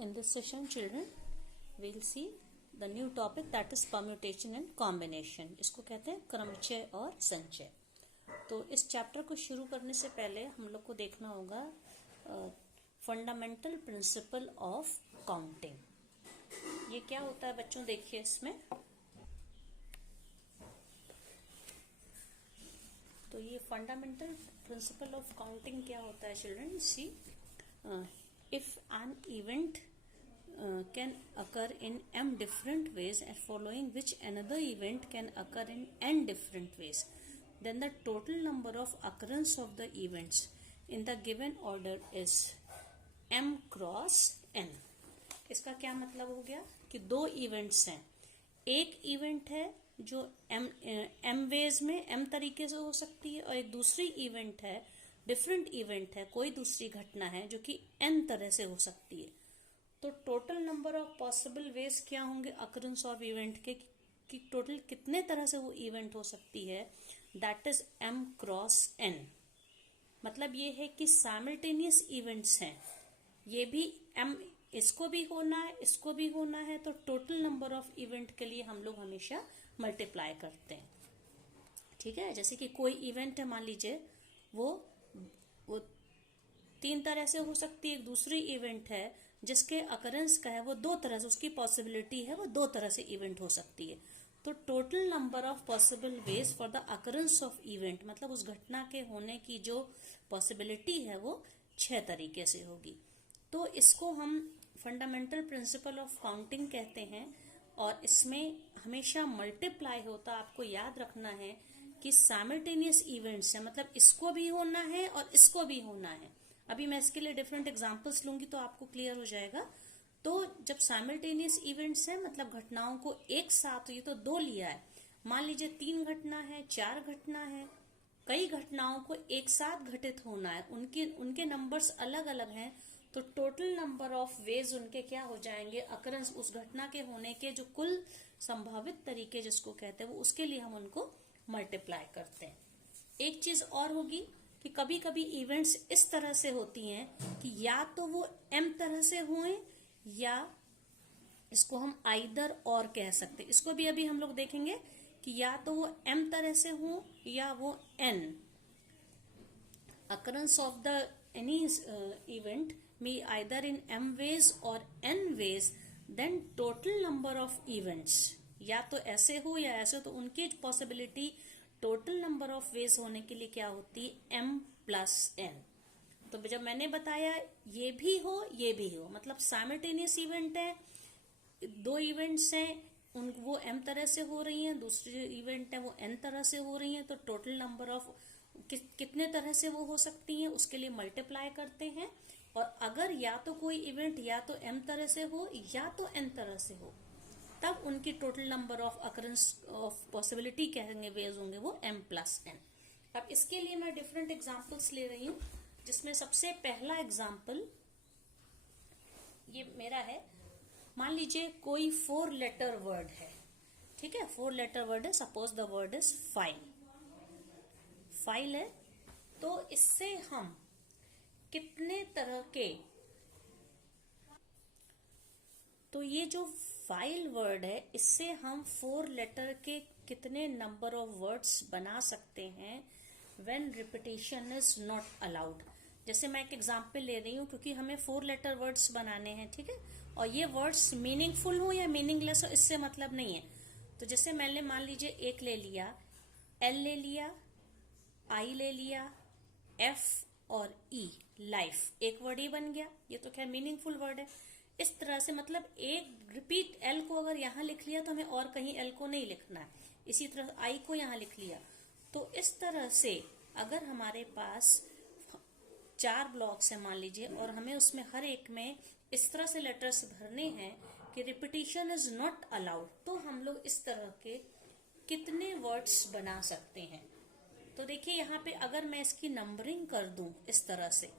In this session, children, we'll see the new topic that is permutation and combination. इसको कहते हैं क्रमचय और संचय. तो इस चैप्टर को शुरू करने से पहले हम लोग को देखना होगा फंडामेंटल प्रिंसिपल ऑफ काउंटिंग. ये क्या होता है बच्चों, देखिए इसमें. तो ये फंडामेंटल प्रिंसिपल ऑफ काउंटिंग क्या होता है children? See, if an event can occur in m different ways and following which another event can occur in n different ways, then the total number of occurrence of the events in the given order is m cross n. इसका क्या मतलब हो गया कि दो events हैं. एक event है जो m वेज में m तरीके से हो सकती है, और एक दूसरी इवेंट है, डिफरेंट इवेंट है, कोई दूसरी घटना है जो कि n तरह से हो सकती है. तो total number of possible ways क्या होंगे अकरेंस ऑफ इवेंट के, कि टोटल कितने तरह से वो इवेंट हो सकती है, that is m cross n. मतलब ये है कि साइमल्टेनियस इवेंट्स हैं, ये भी m, इसको भी होना है, इसको भी होना है, तो टोटल नंबर ऑफ इवेंट के लिए हम लोग हमेशा मल्टीप्लाई करते हैं. ठीक है, जैसे कि कोई इवेंट है, मान लीजिए वो तीन तरह से हो सकती है. एक दूसरी इवेंट है जिसके अकरेंस का है वो दो तरह से, उसकी पॉसिबिलिटी है वो दो तरह से इवेंट हो सकती है. तो total number of possible ways for the occurrence of event, मतलब उस घटना के होने की जो पॉसिबिलिटी है वो 6 तरीके से होगी. तो इसको हम फंडामेंटल प्रिंसिपल ऑफ काउंटिंग कहते हैं, और इसमें हमेशा मल्टीप्लाई होता. आपको याद रखना है कि साइमल्टेनियस इवेंट्स है, मतलब इसको भी होना है और इसको भी होना है. अभी मैं इसके लिए डिफरेंट एग्जांपल्स लूंगी तो आपको क्लियर हो जाएगा. तो जब साइमल्टेनियस इवेंट्स है, मतलब घटनाओं को एक साथ, ये तो दो लिया है, मान लीजिए 3 घटना है, 4 घटना है, कई घटनाओं को एक साथ घटित होना है, उनके नंबर्स अलग अलग हैं, तो टोटल नंबर ऑफ वेज उनके क्या हो जाएंगे, अकरेंस, उस घटना के होने के जो कुल संभावित तरीके जिसको कहते हैं वो, उसके लिए हम उनको मल्टीप्लाई करते हैं. एक चीज और होगी कि कभी कभी इवेंट्स इस तरह से होती हैं कि या तो वो m तरह से हुए, या इसको हम आइदर और कह सकते हैं. इसको भी अभी हम लोग देखेंगे कि या तो वो m तरह से हो या वो n. occurrence of the any event may either in m ways or n ways, then total number of events, या तो ऐसे हो या ऐसे हो, तो उनकी possibility total number of veg होने के लिए क्या होती है, m प्लस n. तो जब मैंने बताया ये भी हो ये भी हो, मतलब साइमल्टेनियस इवेंट है, दो इवेंट्स हैं, वो m तरह से हो रही हैं, दूसरी इवेंट है वो n तरह से हो रही हैं, तो टोटल नंबर ऑफ कितने तरह से वो हो सकती हैं उसके लिए मल्टीप्लाई करते हैं. और अगर या तो कोई इवेंट या तो m तरह से हो या तो n तरह से हो, तब उनकी total number of occurrence of possibility कहेंगे वेज होंगे वो m प्लस n. अब इसके लिए मैं डिफरेंट एग्जांपल्स ले रही हूं, जिसमें सबसे पहला एग्जांपल ये मेरा है. मान लीजिए कोई 4 लेटर वर्ड है, ठीक है, 4 लेटर वर्ड है, suppose the word is file. File है, तो इससे हम कितने तरह के, तो ये जो फाइल वर्ड है, इससे हम 4 लेटर के कितने नंबर ऑफ वर्ड्स बना सकते हैं when repetition is not allowed. जैसे मैं एक एग्जांपल ले रही हूं क्योंकि हमें 4 लेटर वर्ड्स बनाने हैं, ठीक है, और ये वर्ड्स मीनिंगफुल हो या मीनिंगलेस हो इससे मतलब नहीं है. तो जैसे मैंने मान लीजिए एक ले लिया, एल ले लिया, आई ले लिया, एफ और ई, लाइफ, एक वर्ड ही बन गया. ये तो खैर मीनिंगफुल वर्ड है. इस तरह से मतलब एक रिपीट एल को अगर यहां लिख लिया तो हमें और कहीं एल को नहीं लिखना है. इसी तरह आई को यहां लिख लिया. तो इस तरह से अगर हमारे पास 4 ब्लॉक्स है मान लीजिए, और हमें उसमें हर एक में इस तरह से लेटर्स भरने हैं कि रिपीटिशन इज नॉट अलाउड, तो हम लोग इस तरह के कितने वर्ड्स बना सकते हैं. तो देखिए यहाँ पे अगर मैं इसकी नंबरिंग कर दूं इस तरह से,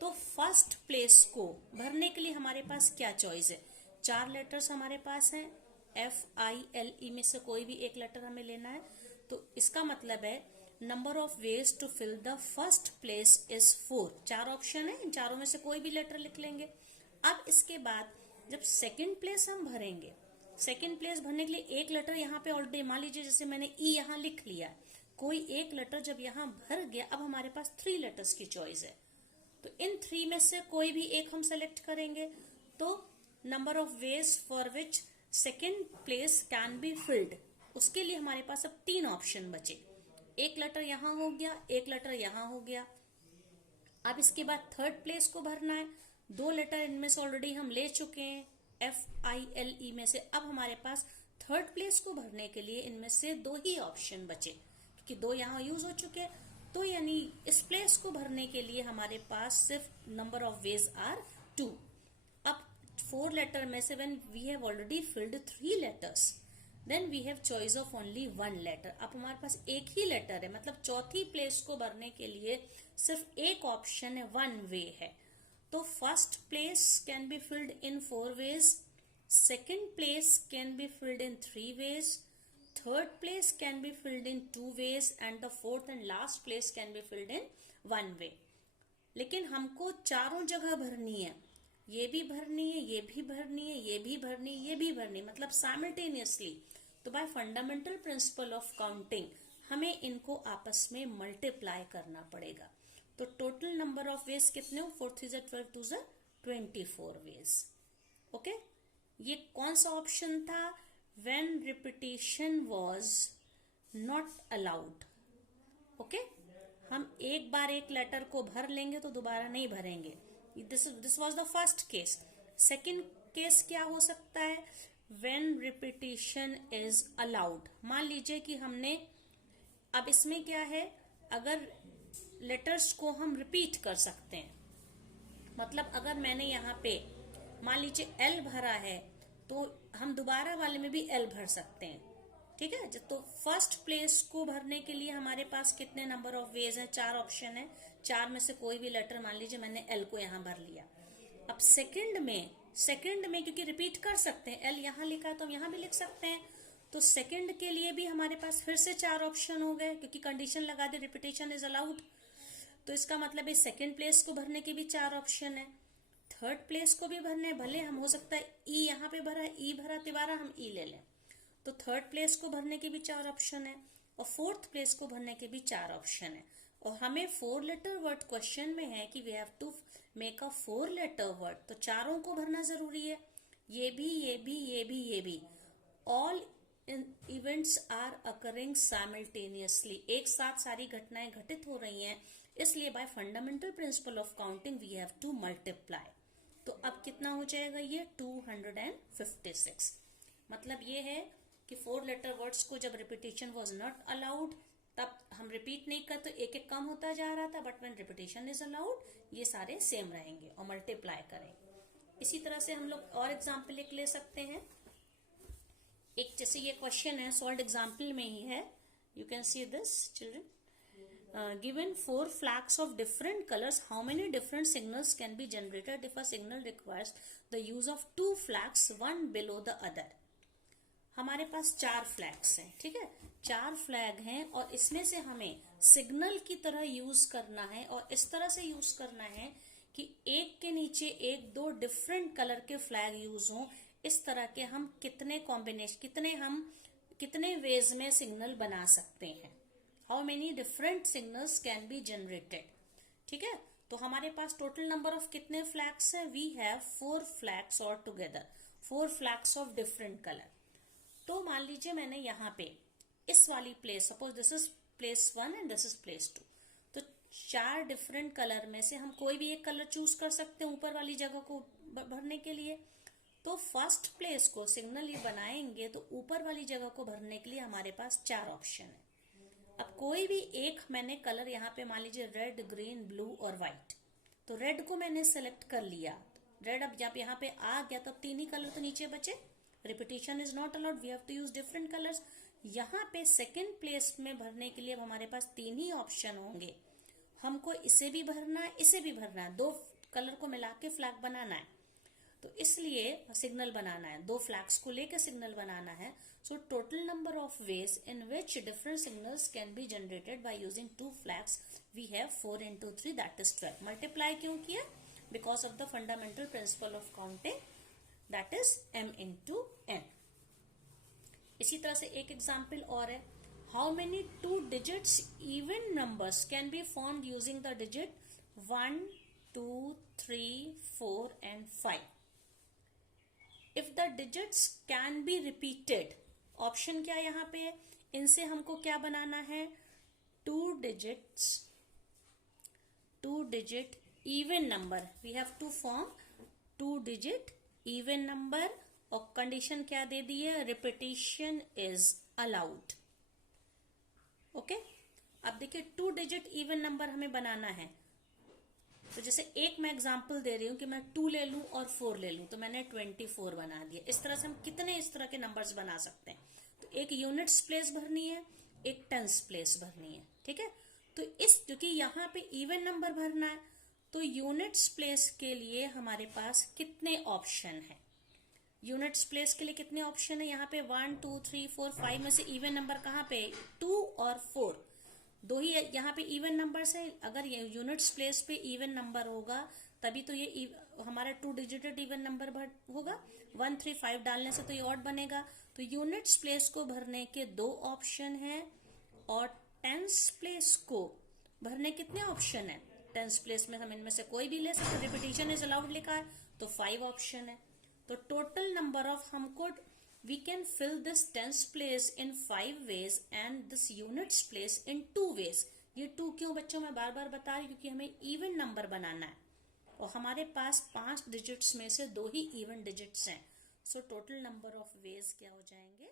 तो फर्स्ट प्लेस को भरने के लिए हमारे पास क्या चॉइस है, 4 लेटर्स हमारे पास हैं, FILE में से कोई भी एक लेटर हमें लेना है. तो इसका मतलब है number of ways to fill the first place is 4. 4 option है, इन चारों में से कोई भी लेटर लिख लेंगे. अब इसके बाद जब सेकंड प्लेस हम भरेंगे, सेकंड प्लेस भरने के लिए एक लेटर यहाँ पे ऑलरेडी, मान लीजिए जैसे मैंने ई यहाँ लिख लिया, कोई एक लेटर जब यहाँ भर गया, अब हमारे पास 3 लेटर्स की चॉइस है, तो इन 3 में से कोई भी एक हम सेलेक्ट करेंगे। तो number of ways for which second place can be field, उसके लिए हमारे पास अब 3 ऑप्शन बचे। एक लेटर यहाँ हो गया, एक लेटर यहाँ हो गया। अब इसके बाद थर्ड प्लेस को भरना है, 2 लेटर इनमें से ऑलरेडी हम ले चुके हैं FILE में से। अब हमारे पास थर्ड प्लेस को भरने के लिए इनमें से 2 ही ऑप्शन बचे, क्योंकि 2 यहाँ यूज हो चुके हैं। तो यानी इस प्लेस को भरने के लिए हमारे पास सिर्फ नंबर ऑफ वेज आर 2। अब 4 लेटर में से when we have already filled 3 letters, then we have choice of only 1 letter. अब हमारे पास एक ही लेटर है, मतलब चौथी प्लेस को भरने के लिए सिर्फ एक ऑप्शन है, 1 वे है। तो first place can be filled in 4 ways, second place can be filled in 3 ways, third place can be filled in 2 ways and the fourth and last place can be filled in 1 way। लेकिन हमको चारों जगह भरनी है, ये भी भरनी है, ये भी भरनी है, ये भी भरनी है, ये भी भरनी, मतलब साइमल्टेनियसली। तो bye fundamental principle of counting हमें इनको आपस में मल्टीप्लाई करना पड़ेगा। तो टोटल नंबर ऑफ वेज कितने हो, 4 3 12 2 24 वेज। ओके, ये कौन सा ऑप्शन था, when repetition was not allowed। Okay, हम एक बार एक लेटर को भर लेंगे तो दोबारा नहीं भरेंगे। This was the first case. Second case क्या हो सकता है, when repetition is allowed। मान लीजिए कि हमने, अब इसमें क्या है, अगर लेटर्स को हम रिपीट कर सकते हैं, मतलब अगर मैंने यहाँ पे मान लीजिए L भरा है, तो हम दोबारा वाले में भी L भर सकते हैं, ठीक है। तो फर्स्ट प्लेस को भरने के लिए हमारे पास कितने नंबर ऑफ वेज हैं, 4 ऑप्शन है, 4 में से कोई भी लेटर, मान लीजिए मैंने L को यहाँ भर लिया। अब सेकंड में क्योंकि रिपीट कर सकते हैं, L यहाँ लिखा है तो हम यहाँ भी लिख सकते हैं, तो सेकंड के लिए भी हमारे पास फिर से 4 ऑप्शन हो गए, क्योंकि कंडीशन लगा दे रिपीटेशन इज अलाउड। तो इसका मतलब है सेकेंड प्लेस को भरने के भी 4 ऑप्शन है, थर्ड प्लेस को भी भरने, भले हम हो सकता है ई यहाँ पे भरा, ई भरा, तिबारा हम ई ले लें, तो थर्ड प्लेस को भरने के भी 4 ऑप्शन है, और फोर्थ प्लेस को भरने के भी 4 ऑप्शन है। और हमें 4 लेटर वर्ड क्वेश्चन में है कि we have to make a 4 letter word, तो चारों को भरना जरूरी है, ये भी, ये भी, ये भी, ये भी। All events are occurring simultaneously, एक साथ सारी घटनाएं घटित हो रही हैं, इसलिए by fundamental principle of counting we have to multiply. तो अब कितना हो जाएगा ये, 256। मतलब ये है कि 4 लेटर वर्ड्स को जब रिपीटेशन वाज नॉट अलाउड, तब हम रिपीट नहीं कर, तो एक एक कम होता जा रहा था, but when repetition is allowed ये सारे सेम रहेंगे और मल्टीप्लाई करेंगे। इसी तरह से हम लोग और एग्जाम्पल एक ले सकते हैं। एक जैसे ये क्वेश्चन है, सॉल्व एग्जाम्पल में ही है, you can see this children. Given 4 flags of different colors, how many different signals can be generated if a signal requires the use of 2 flags, one below the other। हमारे पास 4 flags हैं, ठीक है, 4 flag हैं, और इसमें से हमें signal की तरह यूज करना है, और इस तरह से यूज करना है कि एक के नीचे एक 2 डिफरेंट कलर के फ्लैग यूज हों। इस तरह के हम कितने कॉम्बिनेशन, कितने वेज में सिग्नल बना सकते हैं, how many different signals can be generated, ठीक है। तो हमारे पास टोटल नंबर ऑफ कितने फ्लैग्स हैं, we have 4 flags all together, 4 flags of different colour. तो मान लीजिए मैंने यहाँ पे इस वाली place, suppose this is place 1 and this is place 2, तो 4 डिफरेंट कलर में से हम कोई भी एक कलर चूज कर सकते हैं ऊपर वाली जगह को भरने के लिए। तो फर्स्ट प्लेस को सिग्नल ये बनाएंगे, तो ऊपर वाली जगह को भरने के लिए हमारे पास 4 ऑप्शन है। अब कोई भी एक मैंने कलर यहाँ पे मान लीजिए रेड, ग्रीन, ब्लू और व्हाइट, तो रेड को मैंने सेलेक्ट कर लिया, रेड अब जब यहाँ पे आ गया तो 3 ही कलर तो नीचे बचे, repetition is not allowed, we have to use different colours. यहाँ पे सेकेंड प्लेस में भरने के लिए हमारे पास 3 ही ऑप्शन होंगे, हमको इसे भी भरना है, इसे भी भरना है, 2 कलर को मिला के फ्लैग बनाना है, तो इसलिए सिग्नल बनाना है, 2 फ्लैग्स को लेकर सिग्नल बनाना है। So total number of ways in which different signals can be generated by using 2 flags we have 4 into 3 that is 12। Multiply क्यों किया, because of the fundamental principle of counting, that is m into n. इसी तरह से एक example और है, how many 2 digits even numbers can be formed using the digit 1, 2, 3, 4 and 5. If the digits can be repeated, option क्या यहाँ पे है, इनसे हमको क्या बनाना है, 2 digit even number. We have to form 2 digit even number और कंडीशन क्या दे दी है, रिपीटिशन इज अलाउड. ओके, अब देखिए 2 digit इवन नंबर हमें बनाना है. तो जैसे एक मैं एग्जांपल दे रही हूं कि मैं 2 ले लूं और 4 ले लूं, तो मैंने 24 बना दिया. इस तरह से हम कितने इस तरह के नंबर्स बना सकते हैं. तो एक यूनिट्स प्लेस भरनी है, एक टेंस प्लेस भरनी है. ठीक है, तो इस क्योंकि यहाँ पे इवन नंबर भरना है, तो यूनिट्स प्लेस के लिए हमारे पास कितने ऑप्शन है, यूनिट्स प्लेस के लिए कितने ऑप्शन है, यहाँ पे 1, 2, 3, 4, 5 में से इवन नंबर कहाँ पे, 2 और 4, दो ही यहाँ पे इवन नंबर्स है. अगर ये यूनिट्स प्लेस पे इवन नंबर होगा तभी तो ये हमारा 2 डिजिटेड इवन नंबर होगा. 1, 3, 5 डालने से तो ये ऑड बनेगा. तो यूनिट्स प्लेस को भरने के 2 ऑप्शन है और टेंस प्लेस को भरने कितने ऑप्शन है. टेंस प्लेस में हम इनमें से कोई भी ले सकते. रिपीटिशन इज अलाउड लिखा है तो 5 ऑप्शन है. तो टोटल नंबर ऑफ हमको we can fill this tens place in 5 ways and this units place in 2 ways. ये 2 क्यों बच्चों मैं बार बार बता रही, क्योंकि हमें इवन नंबर बनाना है और हमारे पास 5 डिजिट्स में से 2 ही इवन डिजिट्स हैं. सो टोटल नंबर ऑफ वेज क्या हो जाएंगे,